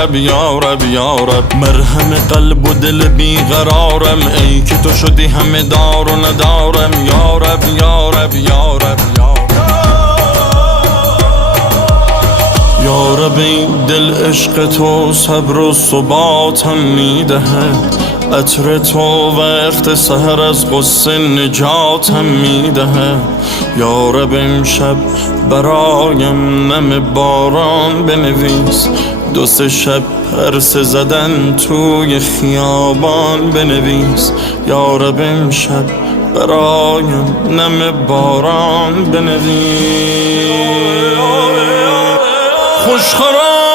یارب یارب یارب. مرهم قلب و دل بیقرارم، ای که تو شدی همه دار و ندارم. یارب یارب یارب یارب. یارب این دل عشق تو صبر و ثباتم میدهد، عطر تو وقت سحر از غصه نجاتم میدهد. یارب امشب برایم نم باران بنویس، دو سه شب پرسه زدن توی خیابان بنویس. یارب امشب برایم نم باران بنویس. خوشخرام